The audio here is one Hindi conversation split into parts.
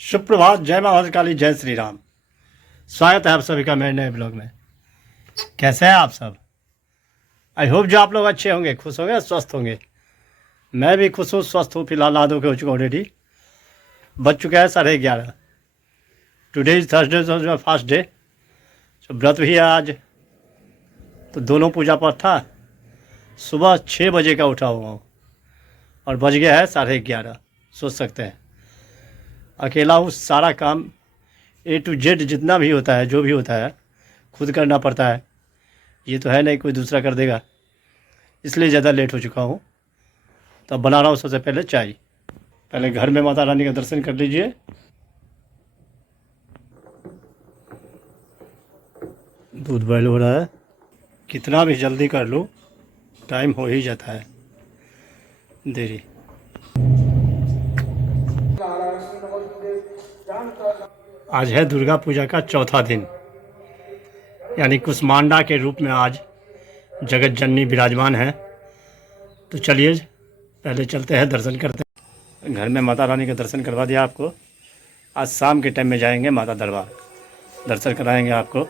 सुप्रभात, जय मां काली, जय श्री राम। स्वागत है आप सभी का मेरे नए ब्लॉग में। कैसे हैं आप सब? आई होप जो आप लोग अच्छे होंगे, खुश होंगे, स्वस्थ होंगे। मैं भी खुश हूँ, स्वस्थ हूँ। फिलहाल आधो के हो चुका ऑलरेडी। बज चुका है 11:30। Today is Thursday, fast day. तो व्रत भी है आज, तो दोनों पूजा पाठ था। सुबह 6 बजे का उठा हुआ हूँ और बज गया है 11:30। सोच सकते हैं, अकेला हूँ। सारा काम A to Z जितना भी होता है, जो भी होता है, खुद करना पड़ता है। ये तो है नहीं कोई दूसरा कर देगा, इसलिए ज़्यादा लेट हो चुका हूँ। तो अब बना रहा हूँ सबसे पहले चाय। पहले घर में माता रानी का दर्शन कर लीजिए। दूध बॉयल हो रहा है। कितना भी जल्दी कर लूँ, टाइम हो ही जाता है देरी। आज है दुर्गा पूजा का चौथा दिन, यानी कुष्मांडा के रूप में आज जगत जननी विराजमान है। तो चलिए पहले चलते हैं, दर्शन करते हैं। घर में माता रानी का दर्शन करवा दिया आपको। आज शाम के टाइम में जाएंगे माता दरबार, दर्शन कराएंगे आपको।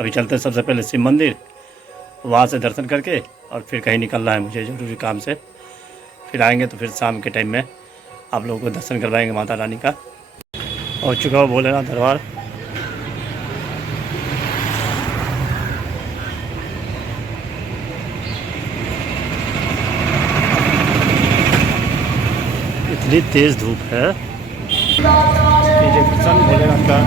अभी चलते हैं सबसे पहले शिव मंदिर, वहाँ से दर्शन करके और फिर कहीं निकलना है मुझे ज़रूरी काम से। फिर आएंगे तो फिर शाम के टाइम में आप लोगों को दर्शन करवाएंगे माता रानी का। हो चुका हो भोलेनाथ दरबार। इतनी तेज धूप है। दर्शन भोलेनाथ का।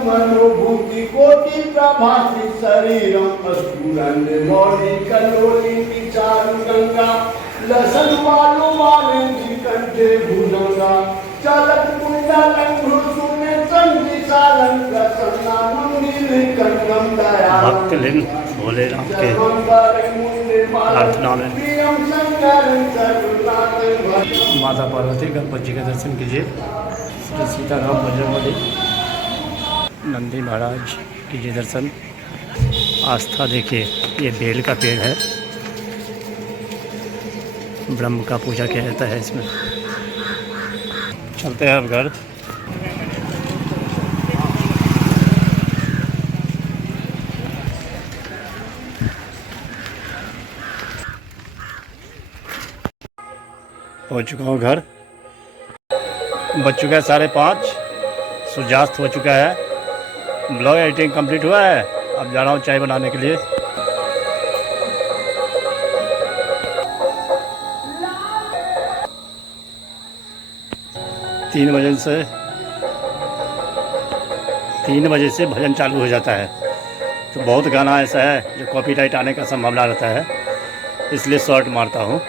मनोभूति कोटि प्रभाति शरीरम अस्फुरन मौली कलोली विचार गंगा लसन वालो वाले जी कंठे भुजंगा चलत कुंडलं घुसुने संविशालं प्रसन्नानं नीलकंठं दयालं भक्तलिन भोलेनाथ के प्रार्थना में माता पार्वती गणपति जी का दर्शन कीजिए। श्री सीताराम बजरंगबली नंदी महाराज कीजिए दर्शन। आस्था देखिए, ये बेल का पेड़ है। ब्रह्म का पूजा किया जाता है इसमें। चलते हैं अब घर। पहुंच चुका हूँ घर। बज चुका है 5:30। सूर्यास्त हो चुका है। ब्लॉग एडिटिंग कंप्लीट हुआ है। अब जा रहा हूँ चाय बनाने के लिए। तीन बजे से भजन चालू हो जाता है। तो बहुत गाना ऐसा है जो कॉपीराइट आने का संभावना रहता है, इसलिए शॉर्ट मारता हूँ।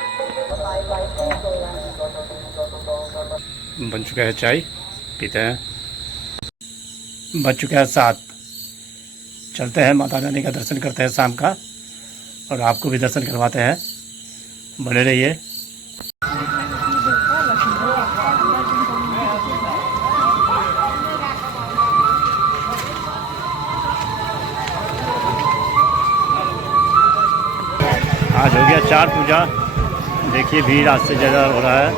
बन चुका है चाय, पीते हैं। बज चुका है 7। चलते हैं माता रानी का दर्शन करते हैं शाम का, और आपको भी दर्शन करवाते हैं। बने रहिए। आज हो गया 4 पूजा। देखिए भीड़ आज से ज़्यादा हो रहा है।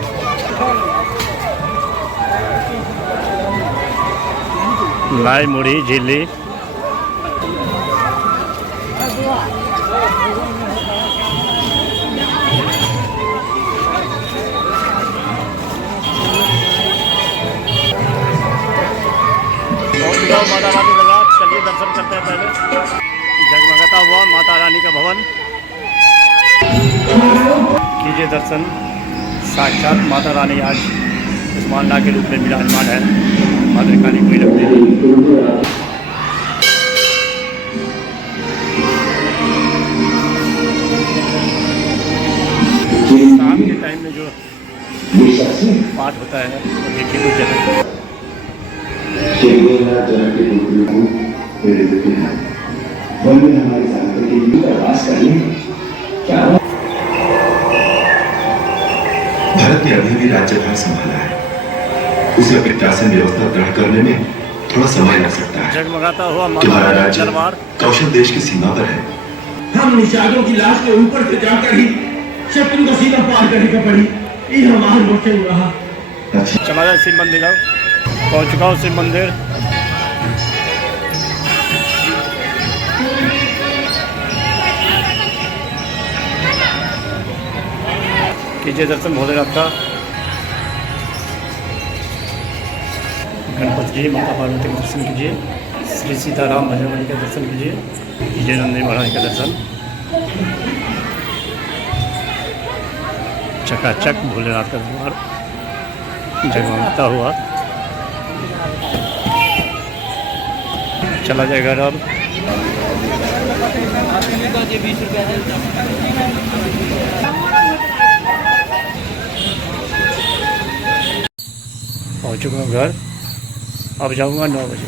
लाई मुड़ी झिल्ली माता रानी दरबार। चलिए दर्शन करते हैं। पहले जगमगाता हुआ माता रानी का भवन कीजिए दर्शन। साक्षात माता रानी आज कुष्मांडा के रूप में विराजमान है। माता रानी कोई लगती है। शाम के टाइम में जो पाठ होता है वो देखिए कुछ जगह। जनक के पुत्री को मेरे बेटे हैं वन में हमारी जानकारी के लिए प्रवास करने क्या भरत ने अभी भी राज्यभार संभाला है, उसे अपनी शासन व्यवस्था ग्रहण करने में थोड़ा समय लग सकता है। जगमगाता हुआ तुम्हारा राज्य दरबार कौशल देश की सीमा पर है। हम निषादों की लाश के ऊपर से जाकर ही शत्रु का सीमा पार करने का पड़ी। यह महान वचन रहा। अच्छा चला जाए शिव मंदिर। अब पहुँच चुका हूँ शिव मंदिर। कीजिए दर्शन भोलेनाथ का। गणपति जी, माता पार्वती का दर्शन कीजिए। श्री सीताराम भजरंगी का दर्शन कीजिए। कीजिए नंदी महाराज का दर्शन। चकाचक भोलेनाथ का दरबार जगमगाता हुआ चला जाएगा। अब पहुँच चुका हूँ घर। अब जाऊँगा 9 बजे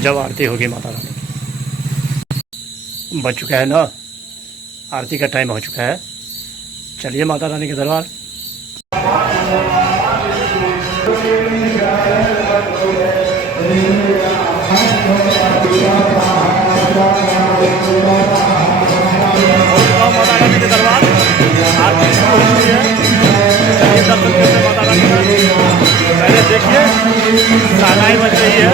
जब आरती होगी माता रानी की। बज चुका है ना, आरती का टाइम हो चुका है। चलिए माता रानी के दरबार। माता रानी के दरबार आरती शुरू हो चुकी है। चलिए दर्शन करते हैं माता रानी का। पहले देखिए सहनाई बज रही है।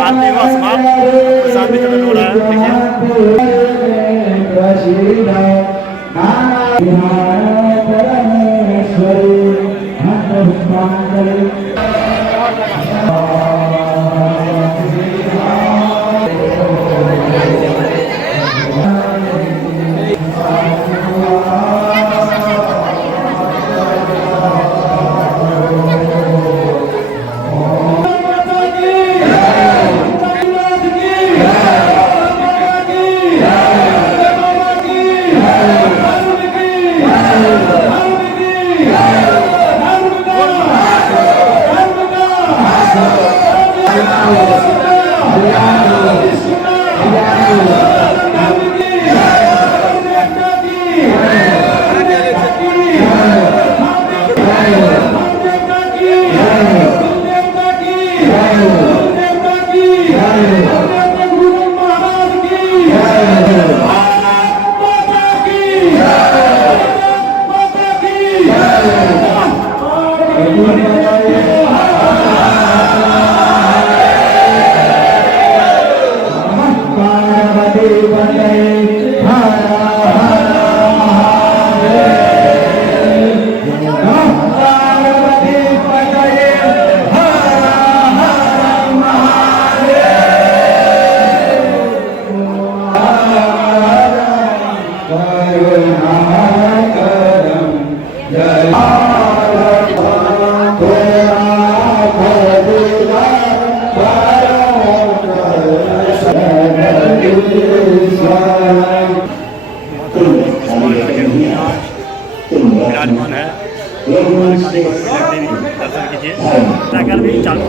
आरती हुआ समाप्त, प्रसाद वितरण हो रहा है, देखिए। विराजमान है, दर्शन कीजिए। जाकर भी चालू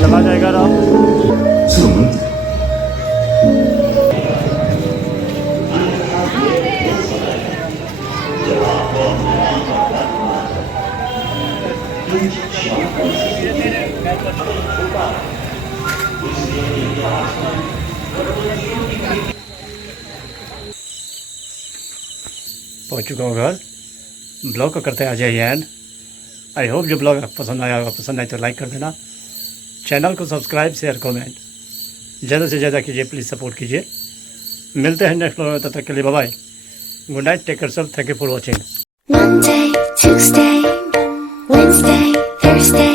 चला जाएगा राम। पहुंच चुका हूँ घर। ब्लॉग को करते हैं आ जाइए एंड आई होप जो ब्लॉग पसंद आया होगा, पसंद आए तो लाइक कर देना, चैनल को सब्सक्राइब शेयर कमेंट ज़्यादा से ज़्यादा कीजिए, प्लीज़ सपोर्ट कीजिए। मिलते हैं नेक्स्ट ब्लॉग में, तब तक के लिए bye bye, good night, take care self, thank you for watching. Monday, Tuesday, Wednesday, Thursday.